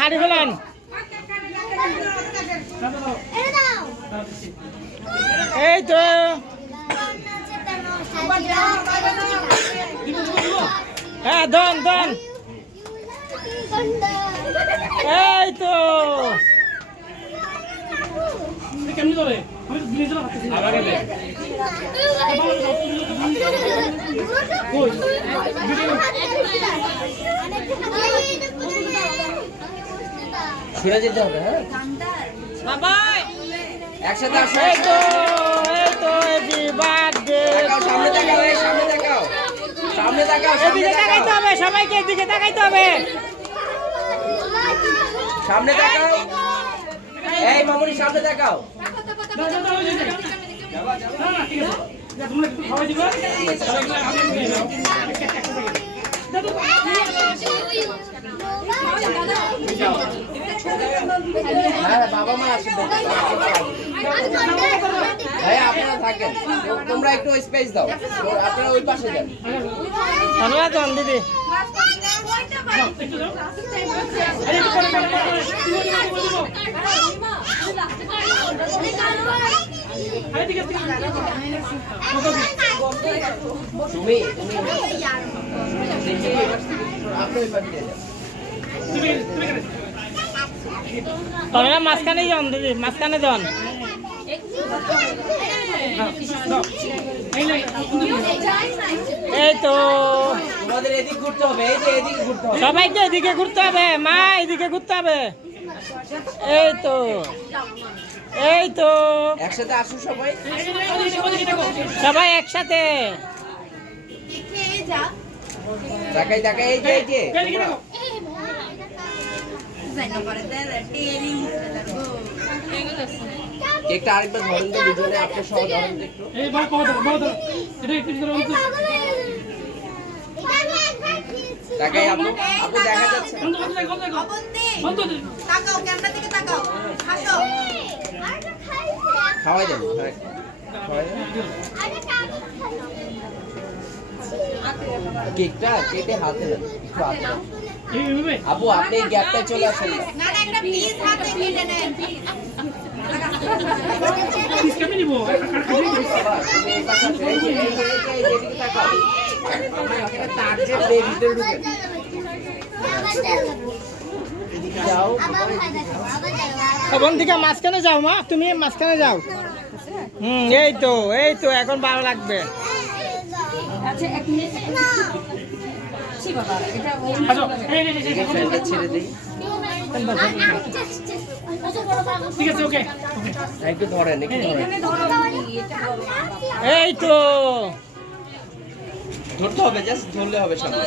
হাড়ি ফেলান এই তো হ্যাঁ দন দন এই তো কেমনি ধরে সরে যেতে হবে। হ্যাঁ বাবাই একসাথে আসো। এই তো হ্যাপি বার্থডে সামনে তাকাও, এই সামনে তাকাও, সামনে তাকাও, এদিকে তাকাইতে হবে, সবাইকে এদিকে তাকাইতে হবে। সামনে তাকাও, এই মামুনি সামনে তাকাও। হ্যাঁ বাবা মা আসবে, ভাই আপনারা থাকেন, তোমরা একটু স্পেস দাও, আপনারা ওই পাশে যান। ধন্যবাদ দিদি। তুমি তোমরা মাঝখানে যান দিদি, মাঝখানে যান। এই তো তোমাদের এদিক ঘুরতে হবে, এই যে এদিকে ঘুরতে হবে, সবাইকে এদিকে ঘুরতে হবে, মা এদিকে ঘুরতে হবে। এই তো এই তো একসাথে আসুন সবাই, সবাই একসাথে তাকাই তাকাই, এই যে এই যে কেকটা আরেকবার ধরেন তো দুজনে, আপনার সহ ধরেন তো একটু। তাকাই আপু, আপু দেখা যাচ্ছে খাওয়াই দেন, হ্যাঁ খাওয়াই দেন কেকটা, কেটে হাতে দেন একটু হাতে দেন। আপু আপনি এই গ্যাপটায় চলে আসেন না, থেকে মাঝখানে যাও মা, তুমি মাঝখানে যাও। এই তো এখন ভালো লাগবে। ছেড়ে দিই, ঠিক আছে ওকে, একটু ধরেন, একটু ধরেন, এই তো ধরতে হবে, জাস্ট ধরলে হবে, সামনে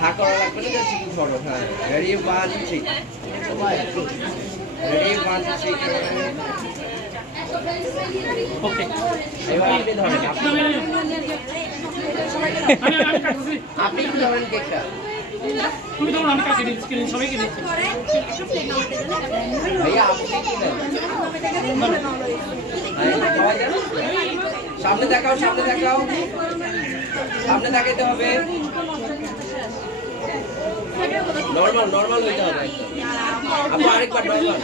হা করা লাগবে না, জাস্ট একটু ধরো। হ্যাঁ রেডি 1 2 সবাই রেডি 1 2 3 ওকে। এবার আপনি ধরেন, আপনি একটু ধরেন কেকটা, তুমি তো আমি কাকে দিচ্ছি, সবাইকে দিচ্ছি। ভাইয়া আপনি কি দেন, সবাই দেন, সামনে দেখাও, সামনে দেখাও, সামনে দেখাইতে হবে, নরমাল নরমাল হইতে হবে। আপু আরেকবার নরমাল,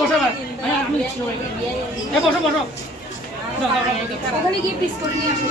বসো না, আমি দিচ্ছি সবাইকে। বসো বসো, ওখানে গিয়ে পিস করে নিয়ে আসো।